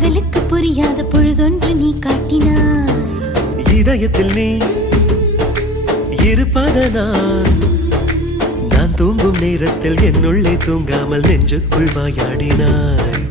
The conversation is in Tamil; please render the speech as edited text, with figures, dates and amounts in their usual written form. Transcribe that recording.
பகலுக்கு புரியாத பொழுதொன்று நீ காட்டினாய். இதயத்தில் நீ இருப்பதனால் நான் தூங்கும் நேரத்தில் என்னுள்ளே தூங்காமல் நெஞ்சுக்குள் வாயாடினாய்.